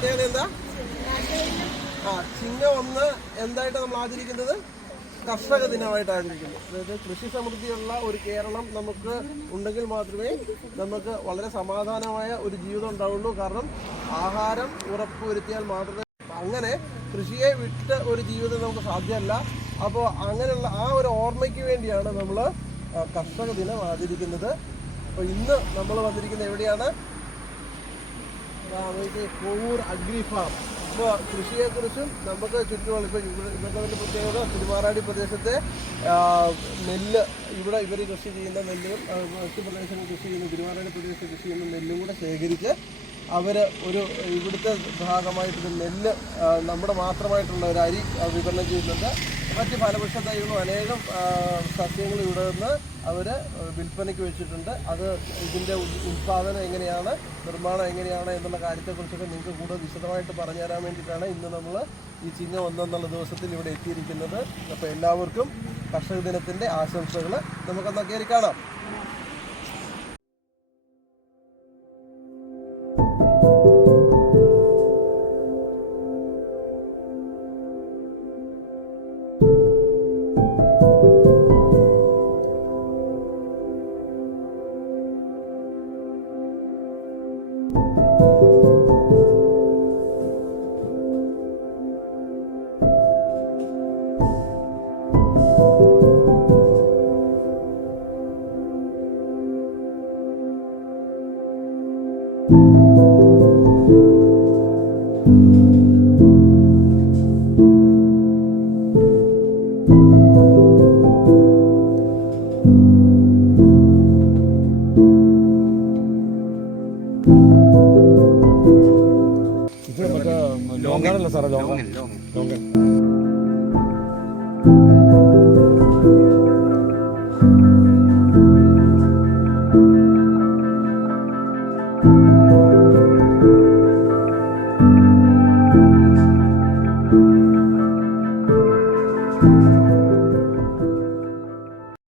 പ്രത്യേകത എന്താ? ചിങ്ങം 1 എന്തായിട്ട് നമ്മൾ ആചരിക്കുന്നത്? കർഷക ദിനമായിട്ട് ആചരിക്കുന്നു. അതായത് കൃഷി സമൃദ്ധിയുള്ള ഒരു കേരളം നമുക്ക് ഉണ്ടെങ്കിൽ മാത്രമേ നമുക്ക് വളരെ സമാധാനമായ ഒരു ജീവിതം ഉണ്ടാവുള്ളൂ. കാരണം ആഹാരം ഉറപ്പുവരുത്തിയാൽ മാത്രമേ, അങ്ങനെ കൃഷിയെ വിട്ട് ഒരു ജീവിതം നമുക്ക് സാധ്യമല്ല. അപ്പോൾ അങ്ങനെയുള്ള ആ ഒരു ഓർമ്മയ്ക്ക് വേണ്ടിയാണ് നമ്മൾ കർഷക ദിനം ആചരിക്കുന്നത്. അപ്പോൾ ഇന്ന് നമ്മൾ വന്നിരിക്കുന്നത് എവിടെയാണ്? Kovoor agri farm. ഇപ്പോൾ കൃഷിയെക്കുറിച്ചും നമുക്ക് ചുറ്റുമുള്ള ഇപ്പോൾ ഇവരുടെ തന്നെ പ്രത്യേകത തിരുമാറാടി പ്രദേശത്തെ നെല്ല്, ഇവിടെ ഇവർ കൃഷി ചെയ്യുന്ന നെല്ലും മറ്റു പ്രദേശങ്ങളിൽ കൃഷി ചെയ്യുന്ന തിരുമാറാടി പ്രദേശത്ത് കൃഷി ചെയ്യുന്ന നെല്ലും കൂടെ ശേഖരിച്ച് അവർ ഒരു ഇവിടുത്തെ ഭാഗമായിട്ടൊരു നെല്ല് നമ്മുടെ മാത്രമായിട്ടുള്ള ഒരു അരി വിതരണം ചെയ്യുന്നുണ്ട്. മറ്റ് ഫലവൃക്ഷ തൈകളും അനേകം സസ്യങ്ങളും ഇവിടെ നിന്ന് അവർ വിൽപ്പനയ്ക്ക് വെച്ചിട്ടുണ്ട്. അത് ഇതിൻ്റെ ഉൽപ്പാദനം എങ്ങനെയാണ്, നിർമ്മാണം എങ്ങനെയാണ് എന്നുള്ള കാര്യത്തെക്കുറിച്ചൊക്കെ നിങ്ങൾക്ക് കൂടുതൽ വിശദമായിട്ട് പറഞ്ഞു തരാൻ വേണ്ടിയിട്ടാണ് ഇന്ന് നമ്മൾ ഈ ചിങ്ങം 1 എന്നുള്ള ദിവസത്തിൽ ഇവിടെ എത്തിയിരിക്കുന്നത്. അപ്പോൾ എല്ലാവർക്കും കർഷക ദിനത്തിൻ്റെ ആശംസകൾ. നമുക്കൊന്ന് കയറി കാണാം. ലോങ്ങാണല്ലോ സാറേ? ലോങ്ങൻ.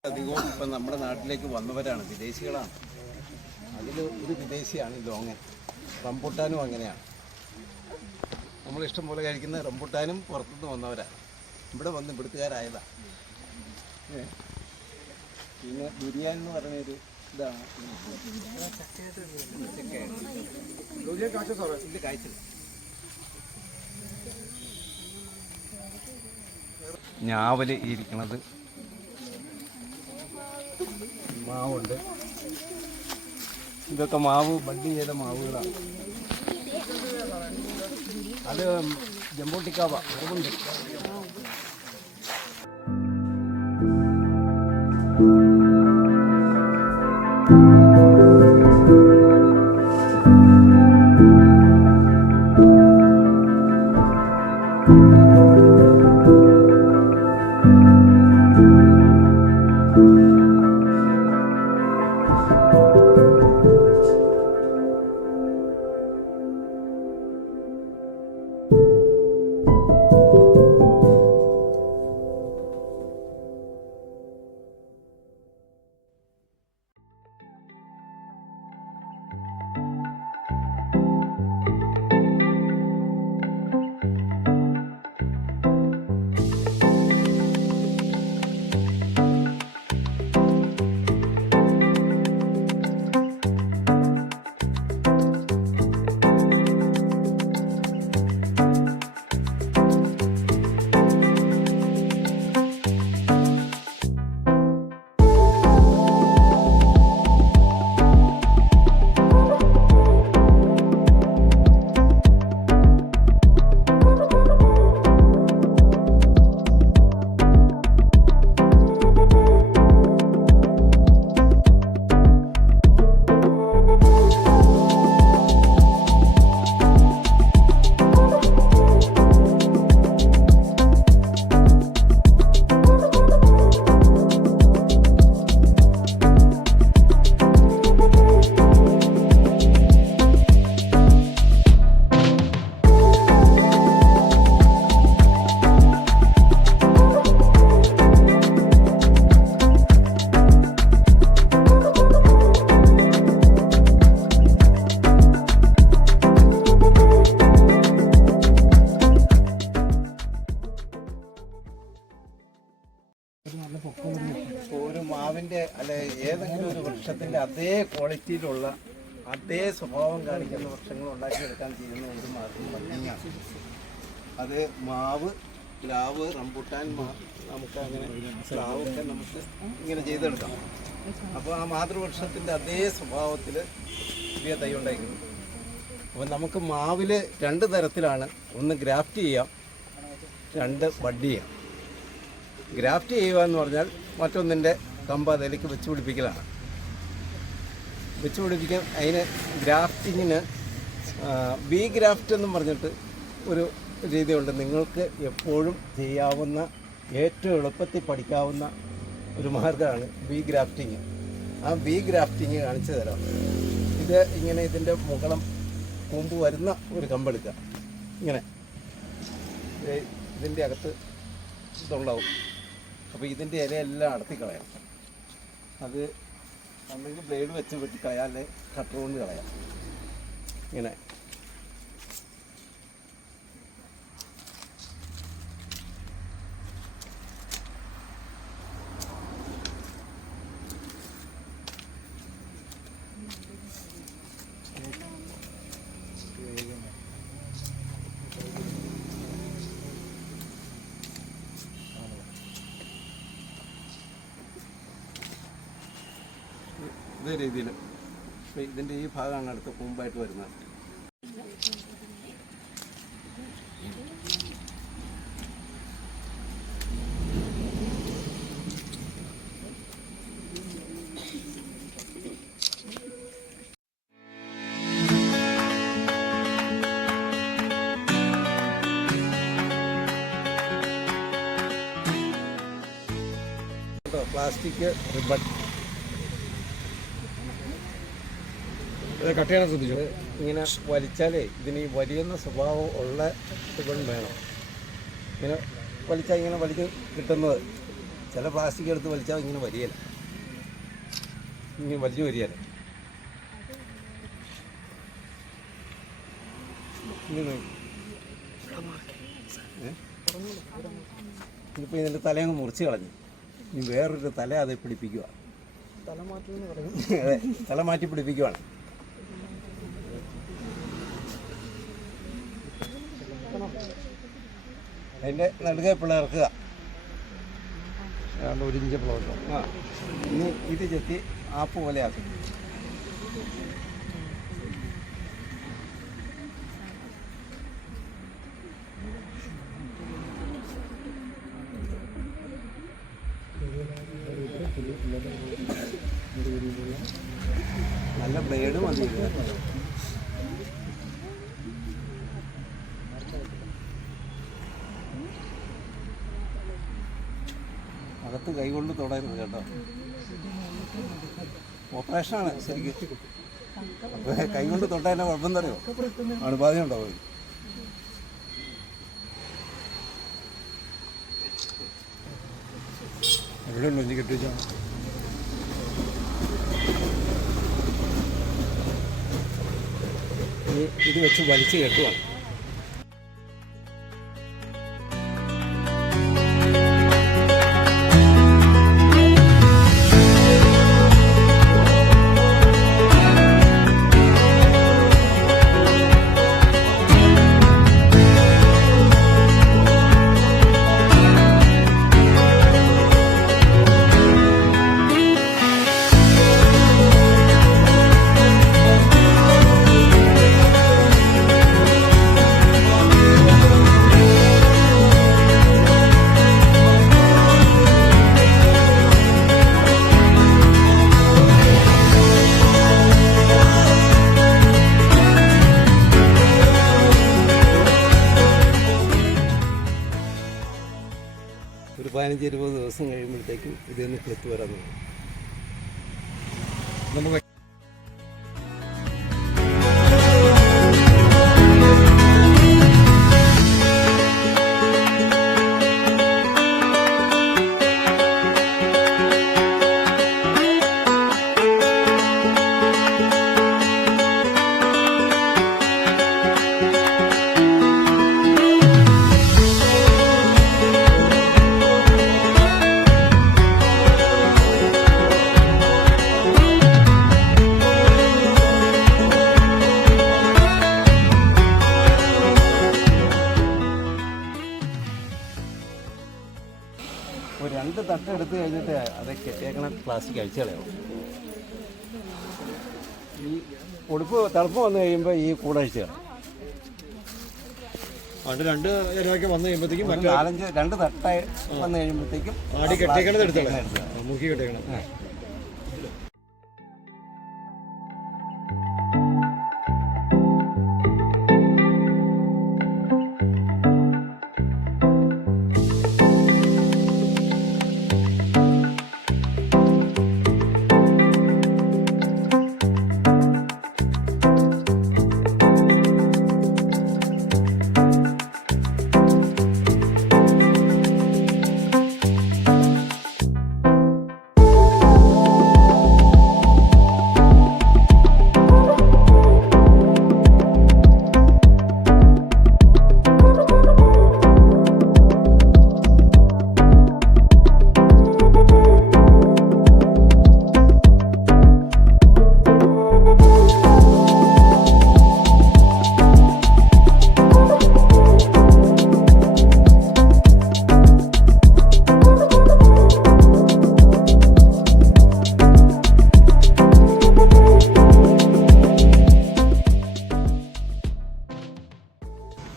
അധികവും ഇപ്പം നമ്മുടെ നാട്ടിലേക്ക് വന്നവരാണ്, വിദേശികളാണ്. അതിൽ ഒരു വിദേശിയാണ് ലോങ്ങൻ. റംബുട്ടാനും അങ്ങനെയാണ്. നമ്മളിഷ്ടം പോലെ കഴിക്കുന്ന റംബുട്ടാനും പുറത്തുനിന്ന് വന്നവരാണ്. ഇവിടെ വന്ന് ഇവിടുത്തുകാരായതാണ്. പിന്നെ ദുരിയാൻ എന്ന് പറഞ്ഞൊരു ഇതാണ്. ഇത് കായ്ച്ചത് ഞാവൽ ഇരിക്കണത്. മാവുണ്ട്. ഇതൊക്കെ മാവ് ബഡ്ഡിങ് ചെയ്ത മാവുകളാണ്. അത് ജമ്പൂട്ടിക്കാവ ചെറുതുണ്ട്. വൃക്ഷത്തിൻ്റെ അതേ ക്വാളിറ്റിയിലുള്ള അതേ സ്വഭാവം കാണിക്കുന്ന വൃക്ഷങ്ങൾ ഉണ്ടാക്കിയെടുക്കാൻ ചെയ്യുന്ന ഒരു മാർഗം ബഡ്ഡിങ്ങാണ്. അത് മാവ്, പ്ലാവ്, റംബുട്ടാൻ, നമുക്ക് അങ്ങനെ പ്ലാവൊക്കെ നമുക്ക് ഇങ്ങനെ ചെയ്തെടുക്കാം. അപ്പോൾ ആ മാതൃവൃക്ഷത്തിൻ്റെ അതേ സ്വഭാവത്തിൽ പുതിയ തൈ ഉണ്ടായിരിക്കുന്നത്. അപ്പോൾ നമുക്ക് മാവിൽ 2 തരത്തിലാണ്. ഒന്ന് ഗ്രാഫ്റ്റ് ചെയ്യാം, 2 ബഡ് ചെയ്യാം. ഗ്രാഫ്റ്റ് ചെയ്യുക എന്ന് പറഞ്ഞാൽ മറ്റൊന്നിൻ്റെ കമ്പ് അതിലേക്ക് വെച്ച് പിടിപ്പിക്കലാണ്. വെച്ച് പിടിപ്പിക്കാൻ അതിന് ഗ്രാഫ്റ്റിങ്ങിന് ബി ഗ്രാഫ്റ്റ് എന്നും പറഞ്ഞിട്ട് ഒരു രീതിയുണ്ട്. നിങ്ങൾക്ക് എപ്പോഴും ചെയ്യാവുന്ന ഏറ്റവും എളുപ്പത്തിൽ പഠിക്കാവുന്ന ഒരു മാർഗ്ഗമാണ് ബി ഗ്രാഫ്റ്റിങ്. ആ ബി ഗ്രാഫ്റ്റിങ് കാണിച്ചു തരാം. ഇത് ഇങ്ങനെ ഇതിൻ്റെ മുകളം കൊമ്പ് വരുന്ന ഒരു കമ്പെടുക്കുക. ഇങ്ങനെ ഇതിൻ്റെ അകത്ത് ഇതുണ്ടാവും. അപ്പോൾ ഇതിൻ്റെ ഇലയെല്ലാം അടത്തിക്കളയാം. അത് അല്ലെങ്കിൽ ബ്ലേഡ് വെച്ച് വെട്ടിക്കളയാം, അല്ലെങ്കിൽ കട്ടർ കൊണ്ട് കളയാം. ഇങ്ങനെ ഇതേ രീതിയിൽ ഇതിൻ്റെ ഈ ഭാഗമാണ് അടുത്ത് കൂമ്പായിട്ട് വരുന്നത്. പ്ലാസ്റ്റിക് റിബൺ കട്ട് ചെയ്യാൻ ശ്രദ്ധിച്ചു. ഇങ്ങനെ വലിച്ചാലേ ഇതിന് ഈ വലിയുന്ന സ്വഭാവം ഉള്ള റിബൺ വേണം. ഇങ്ങനെ വലിച്ചാൽ ഇങ്ങനെ വലിച്ച് കിട്ടുന്നത്. ചില പ്ലാസ്റ്റിക് എടുത്ത് വലിച്ചാൽ ഇങ്ങനെ വലിയല്ല, ഇങ്ങനെ വലിച്ചു വരികയല്ല. ഇനിയിപ്പോൾ ഇതിൻ്റെ തലയങ്ങ് മുറിച്ച് കളഞ്ഞു. ഇനി വേറൊരു തല അത് പിടിപ്പിക്കുക. അതെ, തല മാറ്റി പിടിപ്പിക്കുവാണ്. അതിൻ്റെ നടുകെ പിളർക്കുക. 1 ഇഞ്ച് പ്ലോട്ട്. ആ, ഇനി ഇത് ചെത്തി ആപ്പ് പോലെ ആക്കും. നല്ല ബ്ലേഡ് മതി. അകത്ത് കൈകൊണ്ട് തൊടരുത് കേട്ടോ. ഓപ്പറേഷനാണ് ശരിക്കും. കൈകൊണ്ട് തൊട്ടാൽ എന്നെ കുഴപ്പം തരുമോ? അണുബാധ ഉണ്ടാവും. എവിടെ ഉള്ളൂ എനിക്ക് കെട്ടിച്ചാ ഇത് വെച്ച് വലിച്ച് കെട്ടുവാണ്. ഒരു 15-20 ദിവസം കഴിയുമ്പോഴത്തേക്കും ഇതൊന്ന് കിളുത്ത് വരാൻ തുടങ്ങും. നമുക്ക് 2 തട്ട് എടുത്ത് കഴിഞ്ഞിട്ട് അത് കെട്ടിയേക്കണ പ്ലാസ്റ്റിക് അഴിച്ചു കളയാവും. ഈ പൊടിപ്പ് തിളപ്പ് വന്നു കഴിയുമ്പോൾ ഈ കൂടെ അഴിച്ചു കളയാം. അത് 2 ഇലയൊക്കെ വന്നു കഴിയുമ്പോഴത്തേക്കും 2 തട്ടായി വന്നു കഴിയുമ്പോഴത്തേക്കും ആടി കെട്ടിയേക്കണത് എടുത്തോളാം, മുക്കി കെട്ടിയേക്കണം.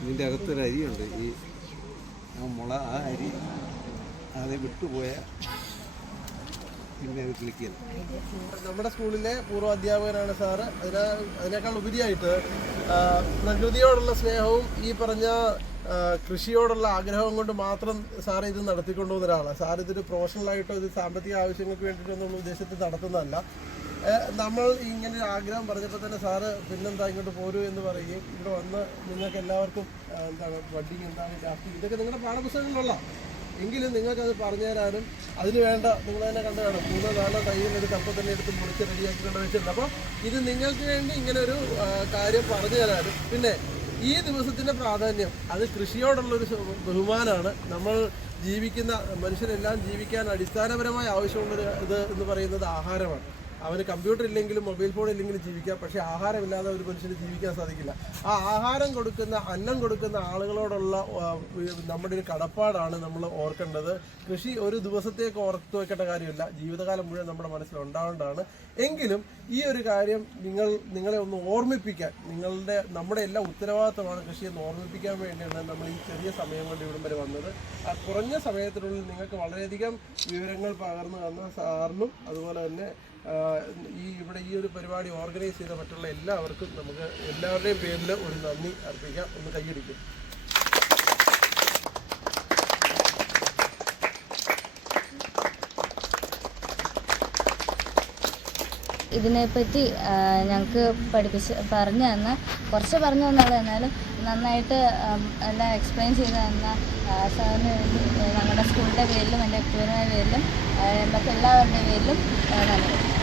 ഇതിൻ്റെ അകത്തൊരു അരിയുണ്ട്, ഈ മുള, ആ അരി അത് വിട്ടുപോയ പിന്നെ അത് ക്ലിക്ക് ചെയ്തു. നമ്മുടെ സ്കൂളിലെ പൂർവ്വ അധ്യാപകനാണ് സാറ്. അതിനേക്കാൾ ഉപരിയായിട്ട് പ്രകൃതിയോടുള്ള സ്നേഹവും ഈ പറഞ്ഞ കൃഷിയോടുള്ള ആഗ്രഹം കൊണ്ട് മാത്രം സാറ് ഇത് നടത്തിക്കൊണ്ടുപോകുന്ന ഒരാളാണ്. സാർ ഇതൊരു പ്രൊഫഷണലായിട്ടോ ഇത് സാമ്പത്തിക ആവശ്യങ്ങൾക്ക് വേണ്ടിയിട്ടൊന്നും ഉദ്ദേശത്തിൽ നടത്തുന്നതല്ല. നമ്മൾ ഇങ്ങനെ ഒരു ആഗ്രഹം പറഞ്ഞപ്പോൾ തന്നെ സാറ് പിന്നെന്താ ഇങ്ങോട്ട് പോരൂ എന്ന് പറയുകയും ഇവിടെ വന്ന് നിങ്ങൾക്ക് എല്ലാവർക്കും എന്താണ് ബഡ്ഡിങ്, എന്താണ് ഗ്രാഫ്റ്റിംഗ്, ഇതൊക്കെ നിങ്ങളുടെ പാഠപുസ്തകങ്ങളിലുള്ള എങ്കിലും നിങ്ങൾക്കത് പറഞ്ഞു തരാനും അതിന് വേണ്ട നിങ്ങൾ തന്നെ കണ്ടു കാണും 3-4 തൈകളെടുത്ത് അപ്പം തന്നെ എടുത്ത് മുറിച്ച് റെഡിയാക്കിക്കൊണ്ട് വെച്ചിട്ടുണ്ട്. അപ്പോൾ ഇത് നിങ്ങൾക്ക് വേണ്ടി ഇങ്ങനെ ഒരു കാര്യം പറഞ്ഞു തരാനും പിന്നെ ഈ ദിവസത്തിൻ്റെ പ്രാധാന്യം അത് കൃഷിയോടുള്ളൊരു ബഹുമാനമാണ്. നമ്മൾ ജീവിക്കുന്ന മനുഷ്യരെല്ലാം ജീവിക്കാൻ അടിസ്ഥാനപരമായ ആവശ്യമുള്ളൊരു ഇത് എന്ന് പറയുന്നത് ആഹാരമാണ്. അവന് കമ്പ്യൂട്ടർ ഇല്ലെങ്കിലും മൊബൈൽ ഫോൺ ഇല്ലെങ്കിലും ജീവിക്കാം, പക്ഷേ ആഹാരമില്ലാതെ ഒരു മനുഷ്യന് ജീവിക്കാൻ സാധിക്കില്ല. ആ ആഹാരം കൊടുക്കുന്ന, അന്നം കൊടുക്കുന്ന ആളുകളോടുള്ള നമ്മുടെ ഒരു കടപ്പാടാണ് നമ്മൾ ഓർക്കേണ്ടത്. കൃഷി ഒരു ദിവസത്തേക്ക് ഓർത്തു വെക്കേണ്ട കാര്യമില്ല, ജീവിതകാലം മുഴുവൻ നമ്മുടെ മനസ്സിൽ ഉണ്ടാവേണ്ടതാണ്. എങ്കിലും ഈ ഒരു കാര്യം നിങ്ങളെ ഒന്ന് ഓർമ്മിപ്പിക്കാൻ, നമ്മുടെ എല്ലാ ഉത്തരവാദിത്തമാണ് കൃഷിയെന്ന് ഓർമ്മിപ്പിക്കാൻ വേണ്ടിയാണ് നമ്മൾ ഈ ചെറിയ സമയം കൊണ്ട് ഇവിടം വരെ വന്നത്. ആ കുറഞ്ഞ സമയത്തിനുള്ളിൽ നിങ്ങൾക്ക് വളരെയധികം വിവരങ്ങൾ പകർന്നു തന്ന സാറിനും അതുപോലെ തന്നെ ഈ ഒരു പരിപാടി ഓർഗനൈസ് ചെയ്ത മറ്റുള്ള എല്ലാവർക്കും നമുക്ക് എല്ലാവരുടെയും പേരിൽ ഒരു നന്ദി അർപ്പിക്കാം. ഒന്ന് കൈയടിക്കും. ഇതിനെപ്പറ്റി ഞങ്ങൾക്ക് പറഞ്ഞു തന്ന കുറച്ച് പറഞ്ഞു തന്നുള്ളൂ, എന്നാലും നന്നായിട്ട് എല്ലാം എക്സ്പ്ലെയിൻ ചെയ്ത് തന്ന സാറിന് വേണ്ടി ഞങ്ങളുടെ സ്കൂളിൻ്റെ പേരിലും എൻ്റെ വ്യക്തിപരമായ പേരിലും നമുക്ക് എല്ലാവരുടെയും പേരിലും നന്ദി.